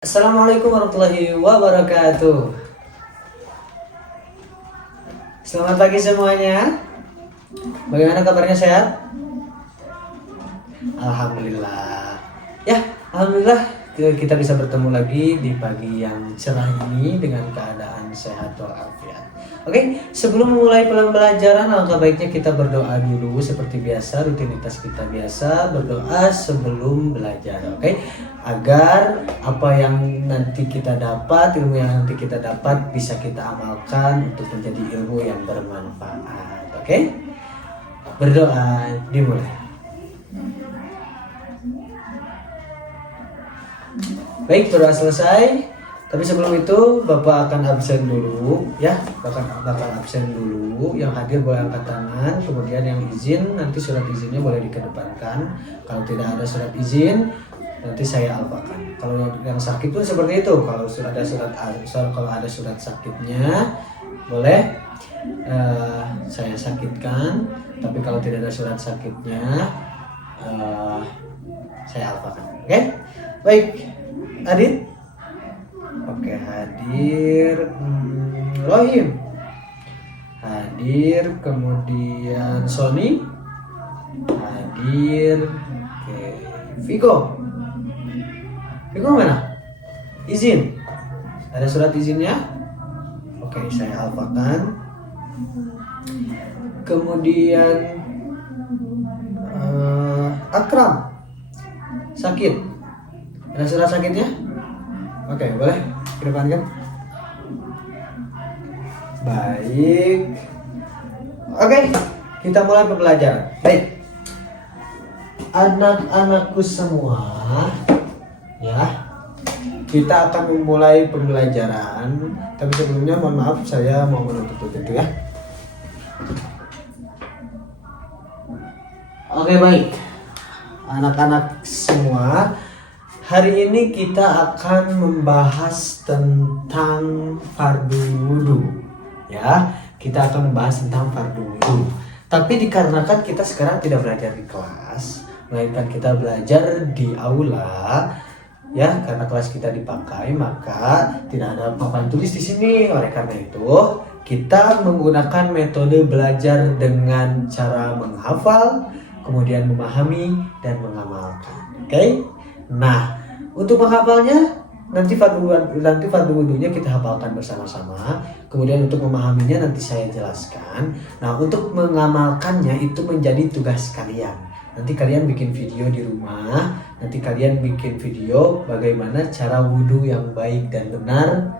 Assalamualaikum warahmatullahi wabarakatuh. Selamat pagi semuanya. Bagaimana kabarnya, sehat? Alhamdulillah. Ya, alhamdulillah kita bisa bertemu lagi di pagi yang cerah ini dengan keadaan sehat walafiat. Oke, sebelum memulai pembelajaran alangkah baiknya kita berdoa dulu seperti biasa, rutinitas kita biasa berdoa sebelum belajar. Oke, agar apa yang nanti kita dapat, ilmu yang nanti kita dapat bisa kita amalkan untuk menjadi ilmu yang bermanfaat. Oke, berdoa dimulai. Baik, berdoa selesai. Tapi sebelum itu Bapak akan absen dulu ya, bakal absen dulu. Yang hadir boleh angkat tangan, kemudian yang izin nanti surat izinnya boleh dikedepankan. Kalau tidak ada surat izin nanti saya alfakan. Kalau yang sakit pun seperti itu. Kalau ada surat sakitnya boleh saya sakitkan. Tapi kalau tidak ada surat sakitnya saya alfakan. Oke? Baik, Adit. Oke, hadir. Rohim hadir, kemudian Sony hadir. Oke, Vigo mana? Izin, ada surat izinnya? Oke, saya alfakan. Kemudian Akram sakit, ada surat sakitnya? Oke, boleh kedepankan. Baik. Oke, kita mulai pembelajaran. Baik. Anak-anakku semua, ya. Kita akan memulai pembelajaran. Tapi sebelumnya mohon maaf, saya mau menutup itu ya. Oke, baik. Anak-anak semua, hari ini kita akan membahas tentang fardu wudu. Ya, kita akan membahas tentang fardu wudu. Tapi dikarenakan kita sekarang tidak belajar di kelas, melainkan kita belajar di aula, ya, karena kelas kita dipakai, maka tidak ada papan tulis di sini. Oleh karena itu, kita menggunakan metode belajar dengan cara menghafal, kemudian memahami dan mengamalkan. Oke? Nah, untuk menghafalnya nanti fardu wudunya kita hafalkan bersama-sama. Kemudian untuk memahaminya nanti saya jelaskan. Nah, untuk mengamalkannya itu menjadi tugas kalian. Nanti kalian bikin video di rumah. Nanti kalian bikin video bagaimana cara wudu yang baik dan benar.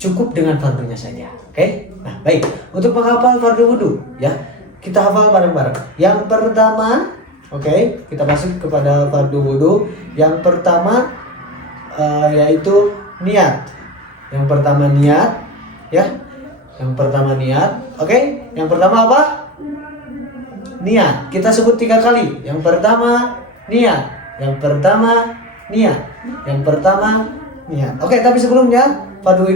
Cukup dengan fardunya saja. Oke? Nah, baik. Untuk menghafal fardu wudu, ya, kita hafal bareng-bareng. Yang pertama, oke, kita masuk kepada fardu wudu. Yang pertama yaitu niat. Yang pertama niat, ya. Yang pertama niat. Oke, yang pertama apa? Niat. Kita sebut 3 kali. Yang pertama niat. Yang pertama niat. Yang pertama niat. Oke, tapi sebelumnya fardu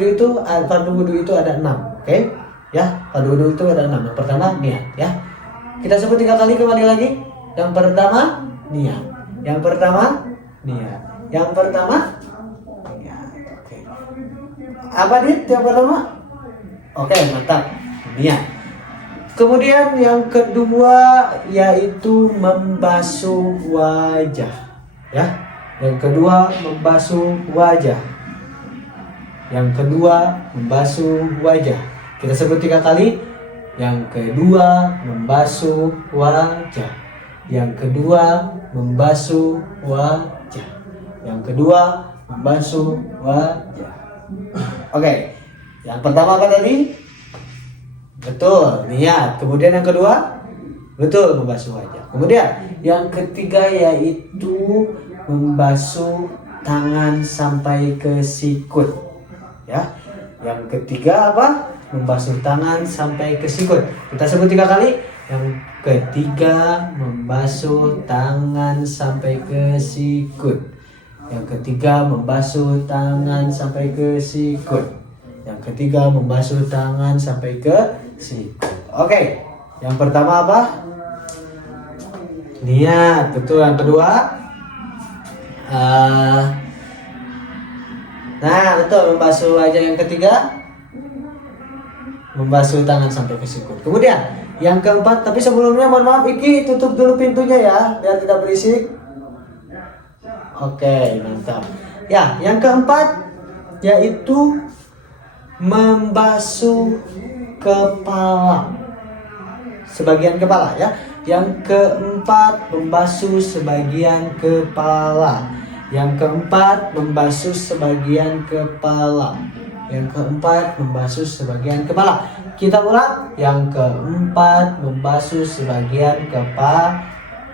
wudu itu ada 6. Oke? Ya, fardu wudu itu ada 6. Yang pertama niat, ya. Kita sebut 3 kali kembali lagi. Yang pertama niat. Yang pertama niat. Yang pertama niat. Oke. Apa Dit? Yang pertama? Oke, mantap. Niat. Kemudian yang kedua yaitu membasuh wajah. Ya. Yang kedua membasuh wajah. Yang kedua membasuh wajah. Kita sebut 3 kali. Yang kedua membasuh wajah. Yang kedua membasuh wajah. Yang kedua membasuh wajah. Oke. Yang pertama apa tadi? Betul, niat. Kemudian yang kedua? Betul, membasuh wajah. Kemudian yang ketiga yaitu membasuh tangan sampai ke sikut. Ya. Yang ketiga apa? Membasuh tangan sampai ke sikut. Kita sebut 3 kali. Yang ketiga membasuh tangan sampai ke sikut. Yang ketiga membasuh tangan sampai ke sikut. Yang ketiga membasuh tangan sampai ke sikut. Oke. Yang pertama apa? Niat. Betul. Yang kedua Nah, betul, membasuh wajah. Yang ketiga, membasuh tangan sampai ke sikut. Kemudian yang keempat, tapi sebelumnya mohon maaf Iki tutup dulu pintunya ya biar tidak berisik. Oke, mantap. Ya, yang keempat yaitu membasuh kepala. Sebagian kepala ya. Yang keempat, membasuh sebagian kepala. Yang keempat, membasuh sebagian kepala. Yang keempat, membasuh sebagian kepala. Kita ulang. Yang keempat, membasuh sebagian kepala.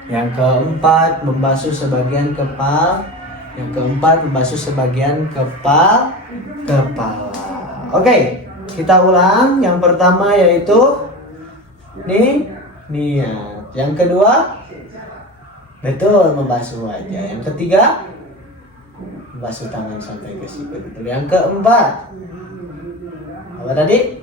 Yang keempat, membasuh sebagian kepala. Yang keempat, membasuh sebagian kepala. Oke, kita ulang. Yang pertama yaitu niat. Yang kedua, betul, membasuh wajah. Yang ketiga, membasuh tangan sampai ke sikut. Yang keempat, apa tadi?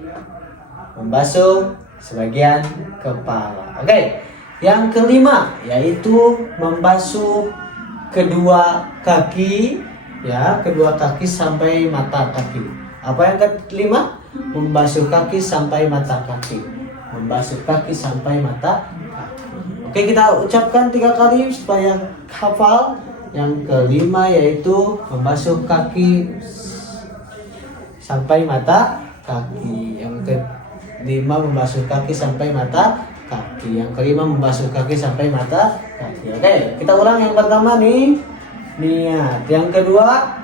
Membasuh sebagian kepala. Oke. Yang kelima yaitu membasuh kedua kaki, ya, kedua kaki sampai mata kaki. Apa yang kelima? Membasuh kaki sampai mata kaki. Membasuh kaki sampai mata kaki. Oke, kita ucapkan 3 kali supaya hafal. Yang kelima yaitu membasuh kaki sampai mata kaki. Yang kelima membasuh kaki sampai mata kaki. Yang kelima membasuh kaki sampai mata kaki. Oke, kita ulang. Yang pertama niat. Yang kedua,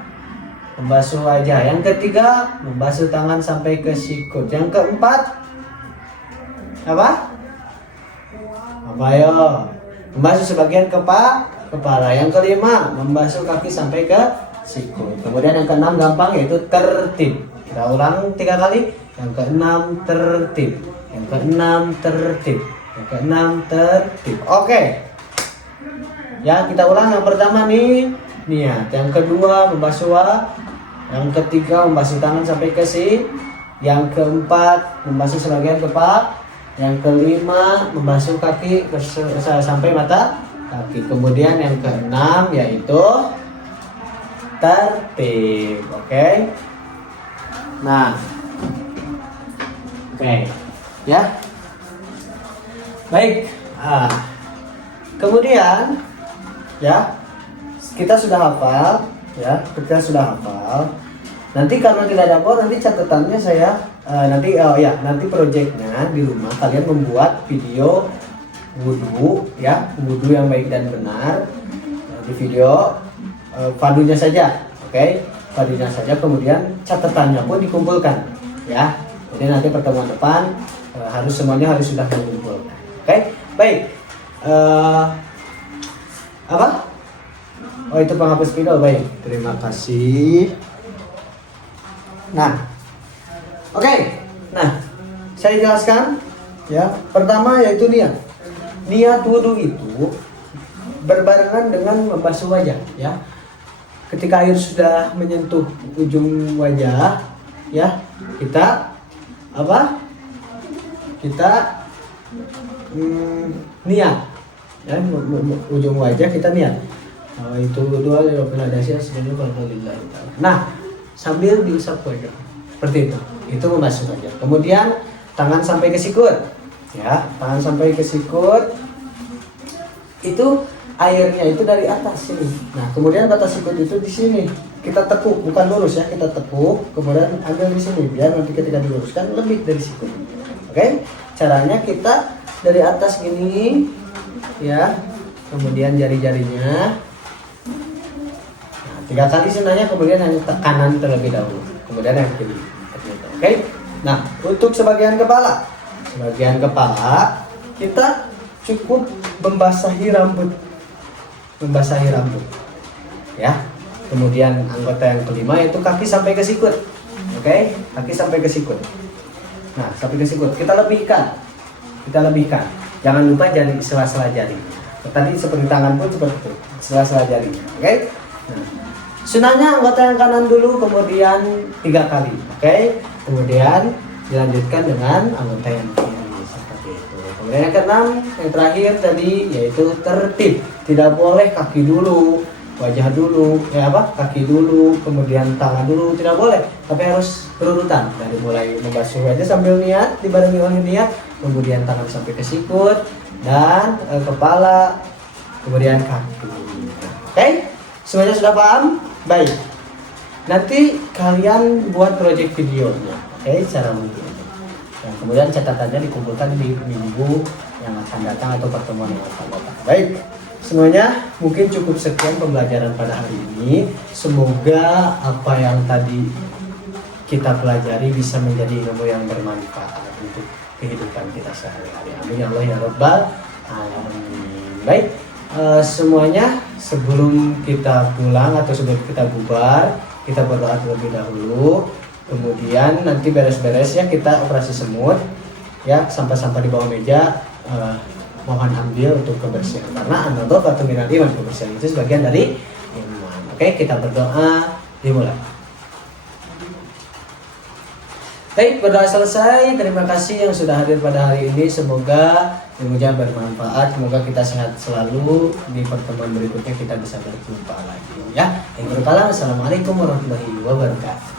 membasuh wajah. Yang ketiga, membasuh tangan sampai ke sikut. Yang keempat, apa? Ayo, membasuh sebagian kepala. Yang kelima, membasuh kaki sampai ke sikut. Kemudian yang keenam gampang yaitu tertib. Kita ulang 3 kali. Yang keenam tertib. Yang keenam tertib. Yang keenam tertib. Oke. Ya, kita ulang. Yang pertama niat. Yang kedua membasuh wajah. Yang ketiga membasuh tangan sampai ke sikut. Yang keempat membasuh sebagian kepala. Yang kelima membasuh kaki sampai mata kaki. Kemudian yang keenam yaitu tertib. Oke. Nah, oke, ya. Baik. Kemudian ya, kita sudah hafal, ya. Kita sudah hafal. Nanti karena tidak ada nanti catatannya saya nanti proyeknya di rumah kalian membuat video wudhu, ya, wudhu yang baik dan benar. Di video padunya saja, oke, padunya saja. Kemudian catatannya pun dikumpulkan, ya. Jadi nanti pertemuan depan semuanya harus sudah dikumpulkan, oke. Baik. Apa? Oh, itu penghapus video. Baik, terima kasih. Nah, oke. Nah, saya jelaskan, ya. Pertama yaitu niat. Niat wudhu itu berbarengan dengan membasuh wajah, ya. Ketika air sudah menyentuh ujung wajah, ya, kita apa? Kita niat, ya, ujung wajah kita niat. Itu doa adalah dasar sebenarnya alhamdulillah. Nah, sambil diusap wajah, seperti itu. Itu membasuh wajah. Kemudian tangan sampai ke sikut. Ya, tangan sampai ke sikut. Itu airnya itu dari atas sini. Nah, kemudian batas sikut itu di sini. Kita tekuk, bukan lurus ya, kita tekuk, kemudian ambil di sini biar nanti ketika diluruskan lebih dari sikut. Oke? Caranya kita dari atas gini, ya. Kemudian jari-jarinya. Nah, 3 kali sebenarnya, kemudian yang kanan terlebih dahulu. Kemudian yang kiri. Oke? Nah, untuk sebagian kepala kita cukup membasahi rambut, ya. Kemudian anggota yang kelima yaitu kaki sampai ke sikut, oke, kaki sampai ke sikut. Nah, sampai ke sikut kita lebihkan, jangan lupa jari, sela-sela jari. Tadi seperti tangan pun seperti itu, sela-sela jari, oke. Nah, sunahnya anggota yang kanan dulu, kemudian 3 kali, oke. Kemudian dilanjutkan dengan anggota yang kiri. Kemudian yang keenam, yang terakhir tadi yaitu tertib. Tidak boleh kaki dulu, wajah dulu, kaki dulu, kemudian tangan dulu, tidak boleh, tapi harus berurutan dari mulai membasuh wajah sambil niat, dibarengi oleh niat, kemudian tangan sampai ke sikut dan kepala, kemudian kaki. Oke, semuanya sudah paham? Baik. Nanti kalian buat project videonya, cara mungkin. Dan kemudian catatannya dikumpulkan di minggu yang akan datang atau pertemuan yang akan datang. Baik. Semuanya mungkin cukup sekian pembelajaran pada hari ini. Semoga apa yang tadi kita pelajari bisa menjadi ilmu yang bermanfaat untuk kehidupan kita sehari-hari. Amin ya Allah ya Rabbal alamin. Baik, semuanya sebelum kita pulang atau sebelum kita bubar, kita berdoa terlebih dahulu. Kemudian nanti beres-beres ya kita operasi semut ya, sampah-sampah di bawah meja mohon ambil untuk kebersihan, karena an-nadhafatu minal iman, kebersihan itu sebagian dari iman. Oke, kita berdoa, dimulai. Baik, berdoa selesai. Terima kasih yang sudah hadir pada hari ini. Semoga ilmunya bermanfaat. Semoga kita sehat selalu. Di pertemuan berikutnya kita bisa berjumpa lagi ya. Yang berkala, assalamualaikum warahmatullahi wabarakatuh.